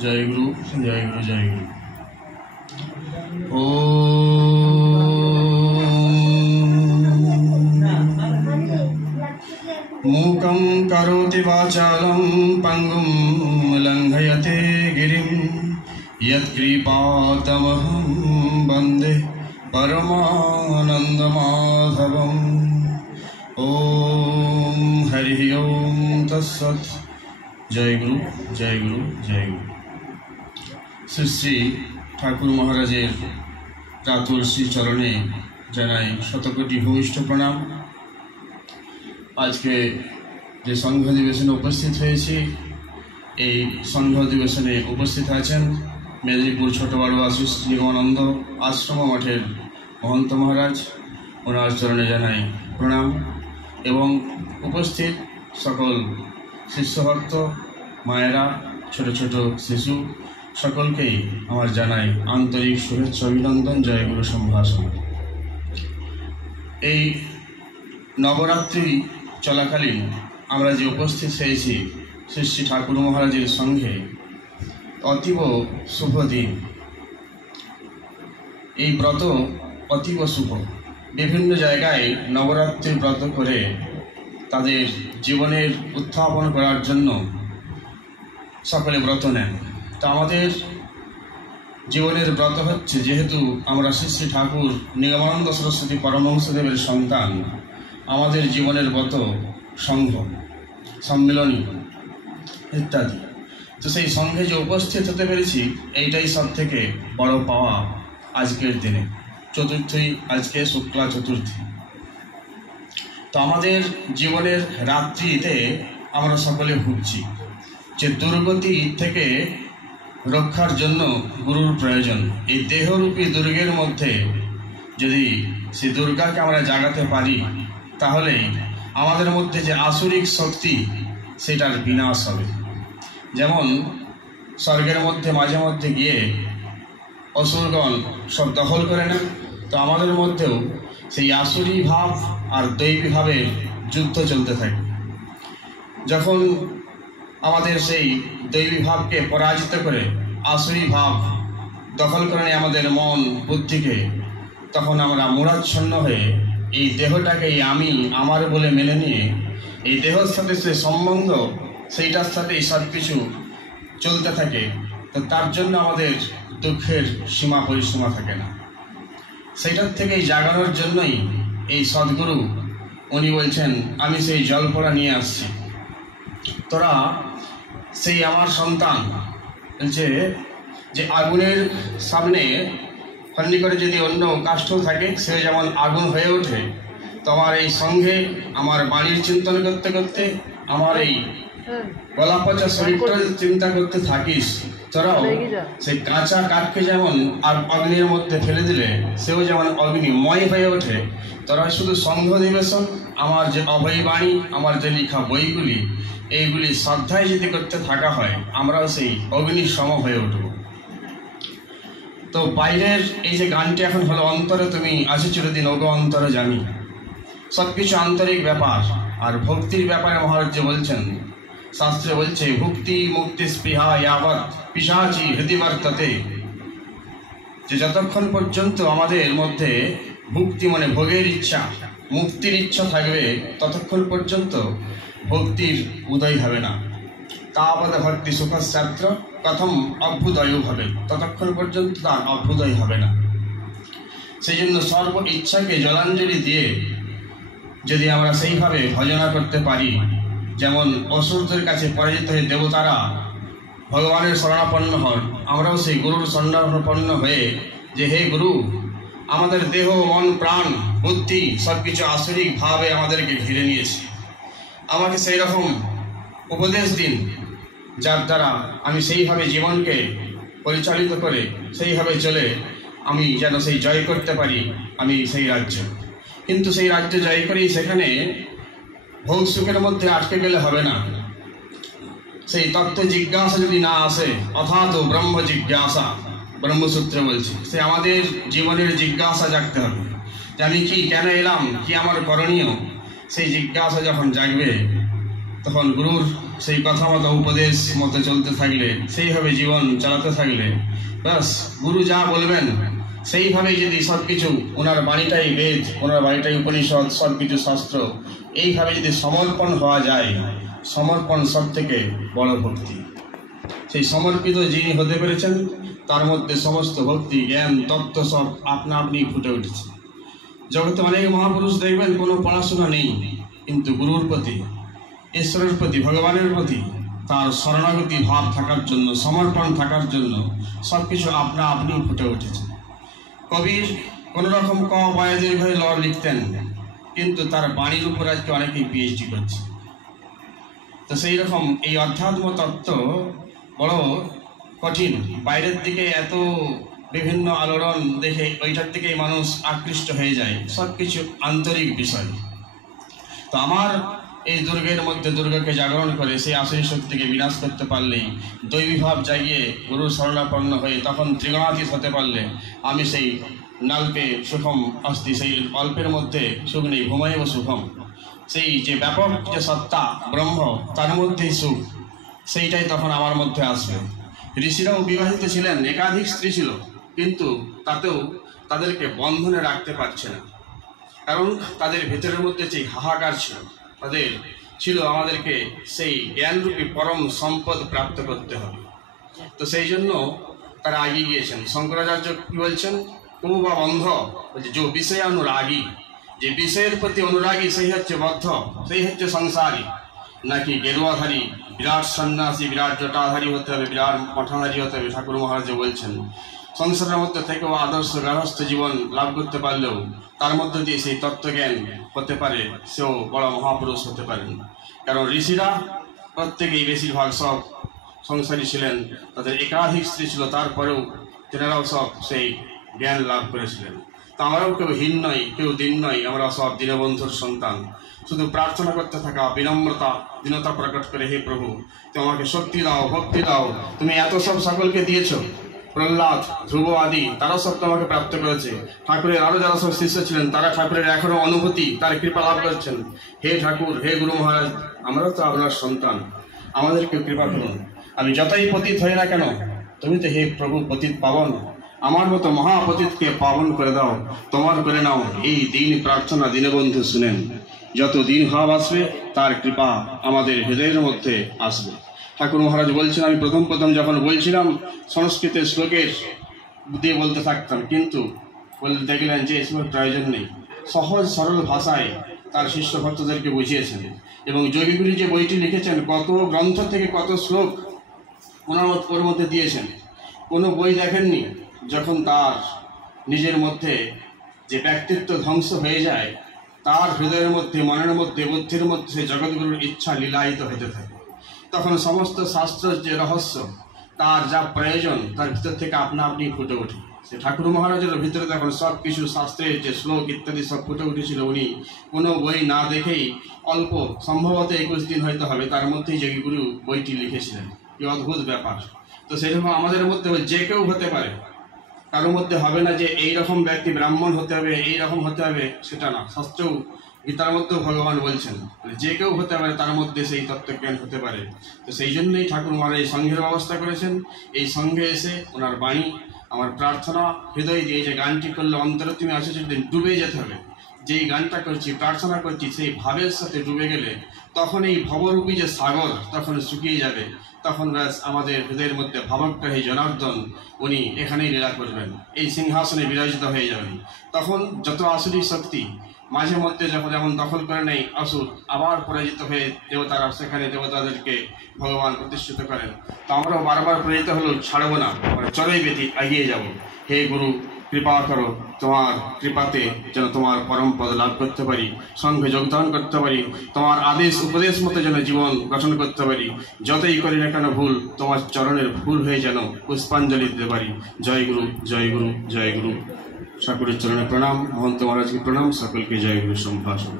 जय गुरु जय गुरु जय गुरु। मूकं करोति वाचालं पंगुं लंघयते गिरिं यत्कृपातमहं वन्दे परमानन्दमाधवम्। ओम हरि ओम तत्सत्। जय गुरु जय गुरु जय गुरु। श्री श्री ठाकुर महाराजेर रातुलसी चरणे जानाई शतकोटी भूमिष्ठ प्रणाम। आज के जे संघ अधिवेशने उपस्थित হয়েছি এই संघ अधिवेशने उपस्थित আছেন মেদিনীপুর ছোটবাড়ুয়া শ্রী জীবনানন্দ आश्रम मठের महंत महाराज। ওনার চরণে জানাই प्रणाम एवं उपस्थित सकल शिष्यभक्त मायेरा छोटो छोटो शिशु सकलकेई आमार जानाई आंतरिक शुभेच्छा अभिनंदन। जय गुरु सम्भाषण। এই নবরাত্রি চলাকালীন আমরা যে উপস্থিত হয়েছি শ্রী শ্রী ঠাকুর মহারাজের সঙ্গে অতীব শুভ দিন। এই ব্রত অতীব শুভ। বিভিন্ন জায়গায় নবরাত্রি ব্রত করে তাদের জীবনের উত্থাপন করার জন্য সকলে ব্রত নেন। তো আমাদের জীবনের ব্রত হচ্ছে, যেহেতু আমরা শ্রী শ্রী ঠাকুর নিগমানন্দ সরস্বতী পরমহংসদেবের সন্তান, আমাদের জীবনের ব্রত সংঘ সম্মিলনী ইত্যাদি। তো সেই সঙ্গে যে উপস্থিত হতে পেরেছি এইটাই সব থেকে বড় পাওয়া আজকের দিনে। চতুর্থী আজকে শুক্লা চতুর্থী। তো আমাদের জীবনের রাত্রিতে আমরা সকলে ভুগছি যে দুর্গতি থেকে রক্ষার জন্য গুরুর প্রয়োজন। এই দেহরূপী দুর্গের মধ্যে যদি সেই দুর্গাকে আমরা জাগাতে পারি তাহলেই আমাদের মধ্যে যে আসুরিক শক্তি সেটার বিনাশ হবে। যেমন স্বর্গের মধ্যে মাঝে মধ্যে গিয়ে অসুরগণ সব দখল করে নেন, তো আমাদের মধ্যেও সেই আসুরি ভাব আর দৈবী ভাবের যুদ্ধ চলতে থাকে। যখন আমাদের সেই দৈবী ভাবকে পরাজিত করে আসুরি ভাব দখল করে নেয় আমাদের মন বুদ্ধিকে, তখন আমরা মূঢ়াচ্ছন্ন হয়ে এই দেহটাকে আমি আমার বলে মেনে নিয়ে এই দেহের সাথে যে সম্বন্ধ সেইটার সাথেই সব কিছু চলতে থাকে। তো তার জন্য আমাদের দুঃখের সীমা পরিসীমা থাকে না। সেটার থেকেই জাগানোর জন্যই এই সদ্গুরু উনি বলছেন, আমি সেই জলপড়া নিয়ে আসছি, তোরা সেই আমার সন্তান। বলছে যে আগুনের সামনে ফন্ডি করে যদি অন্য কাষ্ঠ থাকে সে যেমন আগুন হয়ে ওঠে, তো আমার এই সঙ্গে আমার বাড়ির চিন্তন করতে করতে আমার এই গলা পচা শরীরটা চিন্তা করতে থাকিস, তোরাও সেই কাঁচা কাঠকে যেমন অগ্নির মধ্যে ফেলে দিলে সেও যেমন অগ্নিময় হয়ে ওঠে, তোরা শুধু সংঘ অধিবেশন আমার যে অভয় বাণী আমার যে লেখা বইগুলি এইগুলি শ্রদ্ধায় যদি করতে থাকা হয় আমরাও সেই অগ্নির সম হয়ে উঠব। তো বাইরের এই যে গানটি এখন হলো অন্তরে তুমি আসি চিরদিন ওগো অন্তরে জানি, সব কিছু আন্তরিক ব্যাপার। আর ভক্তির ব্যাপারে মহারাজ বলছেন, শাস্ত্রে বলছে ভক্তি মুক্তি স্পৃহা ইয়াবৎ পিশাচি হৃদি বর্ততে, যে যতক্ষণ পর্যন্ত আমাদের মধ্যে ভক্তি মানে ভোগের ইচ্ছা মুক্তির ইচ্ছা থাকবে ততক্ষণ পর্যন্ত ভক্তির উদয় হবে না। তাবৎ ভক্তি সুখশ্চাত্র কথম অভ্যুদয় হবে, ততক্ষণ পর্যন্ত তার অভ্যুদয় হবে না। সেই জন্য সর্ব ইচ্ছাকে জলাঞ্জলি দিয়ে যদি আমরা সেইভাবে ভজনা করতে পারি, যেমন অসুরদের কাছে পরাজিত হয়ে দেবতারা ভগবানের শরণাপন্ন হন, আমরাও সেই গুরুর শরণাপন্ন হয়ে যে হে গুরু, আমাদের দেহ মন প্রাণ বুদ্ধি সব কিছু আসরিক ভাবে আমাদেরকে ঘিরে নিয়েছে, আমাকে সেই রকম উপদেশ দিন যার দ্বারা আমি সেইভাবে জীবনকে পরিচালিত করে সেইভাবে চলে আমি যেন সেই জয় করতে পারি আমি সেই রাজ্য। কিন্তু সেই রাজ্য জয় করেই সেখানে ভোগ সুখের মধ্যে আটকে গেলে হবে না। সেই তত্ত্ব জিজ্ঞাসা যদি না আসে, অর্থাৎ ব্রহ্ম জিজ্ঞাসা ব্রহ্মসূত্রে বলছে, সে আমাদের জীবনের জিজ্ঞাসা জাগতে হবে যে আমি কি কেন এলাম, কি আমার করণীয়। সেই জিজ্ঞাসা যখন জাগবে তখন গুরুর সেই কথা মতো উপদেশ মতো চলতে থাকলে, সেইভাবে জীবন চালাতে থাকলে, ব্যাস গুরু যা বলবেন সেইভাবেই যদি সব কিছু, ওনার বাণীটাই বেদ, ওনার বাণীটাই উপনিষদ, সব কিছু শাস্ত্র, এইভাবে যদি সমর্পণ হওয়া যায়, সমর্পণ সব থেকে বড় ভক্তি। সেই সমর্পিত যিনি হতে পেরেছেন তার মধ্যে সমস্ত ভক্তি, জ্ঞান, তত্ত্ব সব আপনা আপনি ফুটে উঠেছে। জগতে অনেক মহাপুরুষ দেখবেন কোনো পড়াশোনা নেই, কিন্তু গুরুর প্রতি, ঈশ্বরের প্রতি, ভগবানের প্রতি তার শরণাগতি ভাব থাকার জন্য, সমর্পণ থাকার জন্য সব কিছু আপনা আপনি ফুটে উঠেছে। কবির কোনো রকম ক বয়েদের ঘরে ল লিখতেন, কিন্তু তার বাণীর উপর আজকে অনেকেই পিএইচডি করছে। তো সেই রকম এই অধ্যাত্ম তত্ত্ব বড় কঠিন। বাইরের দিকে এত বিভিন্ন আলোড়ন দেখে ওইটার দিকেই মানুষ আকৃষ্ট হয়ে যায়, সব কিছু আন্তরিক বিষয়। তো আমার এই দুর্গের মধ্যে দুর্গাকে জাগরণ করে সেই আসুরি শক্তিকে বিনাশ করতে পারলেই, দৈবীভাব জাগিয়ে গুরুর শরণাপন্ন হয়ে তখন ত্রিগুণাতীত হতে পারলে আমি সেই নাল্পে সুখম অস্তি, সেই অল্পের মধ্যে সুখ নেই, ঘুমাইব সুখম, সেই যে ব্যাপক যে সত্তা ব্রহ্ম তার মধ্যেই সুখ, সেইটাই তখন আমার মধ্যে আসবে। ঋষিরাও বিবাহিত ছিলেন, একাধিক স্ত্রী ছিল, কিন্তু তাতেও তাদেরকে বন্ধনে রাখতে পারছে না, কারণ তাদের ভেতরের মধ্যে যে হাহাকার ছিল, তাদের ছিল আমাদেরকে সেই জ্ঞানরূপী পরম সম্পদ প্রাপ্ত করতে হবে। তো সেই জন্য তারা এগিয়ে গিয়েছেন। শঙ্করাচার্য কি বলছেন, কো বা বন্ধ, যে বিষয় অনুরাগী, যে বিষয়ের প্রতি অনুরাগী সেই হচ্ছে বদ্ধ, সেই হচ্ছে সংসারী, নাকি গেরুয়াধারী, বিরাট সন্ন্যাসী, বিরাট জটাধারী হতে হবে, বিরাট মঠাধারী হতে হবে। ঠাকুর মহারাজ বলছেন সংসারের মধ্যে থেকেও আদর্শ গৃহস্থ জীবন লাভ করতে পারলেও তার মধ্যে দিয়ে সেই তত্ত্বজ্ঞান হতে পারে, সেও বড় মহাপুরুষ হতে পারেন। কারণ ঋষিরা প্রত্যেকেই বেশিরভাগ সব সংসারী ছিলেন, তাদের একাধিক স্ত্রী ছিল, তারপরেও তেনারাও সব সেই জ্ঞান লাভ করেছিলেন। তো আমরাও কেউ হীন নই, কেউ দিন নই, আমরা সব দীনবন্ধুর সন্তান। শুধু প্রার্থনা করতে থাকা, বিনম্রতা, দীনতা প্রকট করে, হে প্রভু তুমি আমাকে শক্তি দাও, ভক্তি দাও, তুমি এত সব সকলকে দিয়েছ, প্রহ্লাদ, ধ্রুব আদি তারা সব তোমাকে প্রাপ্ত করেছে। ঠাকুরের আরো যারা সব শিষ্য ছিলেন তারা ঠাকুরের এখনো অনুভূতি, তার কৃপা লাভ করছেন। হে ঠাকুর, হে গুরু মহারাজ, আমরাও তো আপনার সন্তান, আমাদেরকে কৃপা করুন। আমি যতই পতিত হই না কেন, তুমি তো হে প্রভু পতিত পাবন, আমার মতো মহাপতিতকে পাবন করে দাও, তোমার করে নাও এই দিন প্রার্থনা দীনবন্ধু শুনেন। যত দিন ভাব আসবে তার কৃপা আমাদের হৃদয়ের মধ্যে আসবে। ঠাকুর মহারাজ বলছেন, আমি প্রথম যখন বলছিলাম সংস্কৃতের শ্লোকের দিয়ে বলতে থাকতাম, কিন্তু দেখলেন যে এসবের প্রয়োজন নেই। সহজ সরল ভাষায় তার শিষ্য ভক্তদেরকে বুঝিয়েছেন। এবং যোগীগুরু যে বইটি লিখেছেন, কত গ্রন্থ থেকে কত শ্লোক ওর মধ্যে দিয়েছেন। কোনো বই দেখেননি যখন তার নিজের মধ্যে যে ব্যক্তিত্ব ধ্বংস হয়ে যায়, তার হৃদয়ের মধ্যে, মনের মধ্যে, বুদ্ধির মধ্যে জগৎগুরুর ইচ্ছা লীলায়িত হতে থাকে, তখন সমস্ত শাস্ত্রের যে রহস্য, তার যা প্রয়োজন, তার ভিতর থেকে আপনা আপনি ফুটে ওঠে। সে ঠাকুর মহারাজের ভিতরে তখন সব কিছু শাস্ত্রের যে শ্লোক ইত্যাদি সব ফুটে উঠেছিল। উনি কোনো বই না দেখেই অল্প, সম্ভবত 21 দিন হয়তো হবে, তার মধ্যেই যোগীগুরু বইটি লিখেছিলেন। কি অদ্ভুত ব্যাপার! তো সেরকম আমাদের মধ্যে যে কেউ হতে পারে, কারোর মধ্যে হবে না যে এই রকম ব্যক্তি ব্রাহ্মণ হতে হবে, এই রকম হতে হবে, সেটা না। শাস্ত্রেও, গীতার মধ্যেও ভগবান বলছেন যে কেউ হতে পারে, তার মধ্যে সেই তত্ত্বজ্ঞান হতে পারে। তো সেই জন্যই ঠাকুর মহারাজ এই সংঘের ব্যবস্থা করেছেন। এই সংঘে এসে ওনার বাণী, আমার প্রার্থনা হৃদয় দিয়ে, যে গানটি করলে অন্তরে তুমি আছো সেদিন ডুবে যেতে হবে। যেই গানটা করছি, প্রার্থনা করছি, সেই ভাবের সাথে ডুবে গেলে তখন এই ভবরূপী যে সাগর তখন শুকিয়ে যাবে। তখন ব্যাস আমাদের হৃদয়ের মধ্যে ভাবগ্রাহী জনার্দন উনি এখানেই লীলা করবেন, এই সিংহাসনে বিরাজিত হয়ে যাবেন। তখন যত আসুরি শক্তি মাঝে মধ্যে যেমন দখল করে নেই আসুর, আবার পরাজিত হয়ে দেবতারা, সেখানে দেবতাদেরকে ভগবান প্রতিষ্ঠিত করেন। তো আমরাও বারবার পরাজিত হলেও ছাড়বো না, আমরা চড়াই বেঁধে এগিয়ে যাব। হে গুরু, কৃপা করো, তোমার কৃপাতে যেন তোমার পরম পদ লাভ করতে পারি, সঙ্গে যোগদান করতে পারি, তোমার আদেশ উপদেশ মতো যেন জীবন গঠন করতে পারি। যতই করি না কেন ভুল, তোমার চরণের ফুল হয়ে যেন পুষ্পাঞ্জলি দিতে পারি। জয় গুরু, জয় গুরু, জয় গুরু। ঠাকুরের চরণে প্রণাম, মহন্ত মহারাজকে প্রণাম, সকলকে জয় গুরু সম্ভাষণ।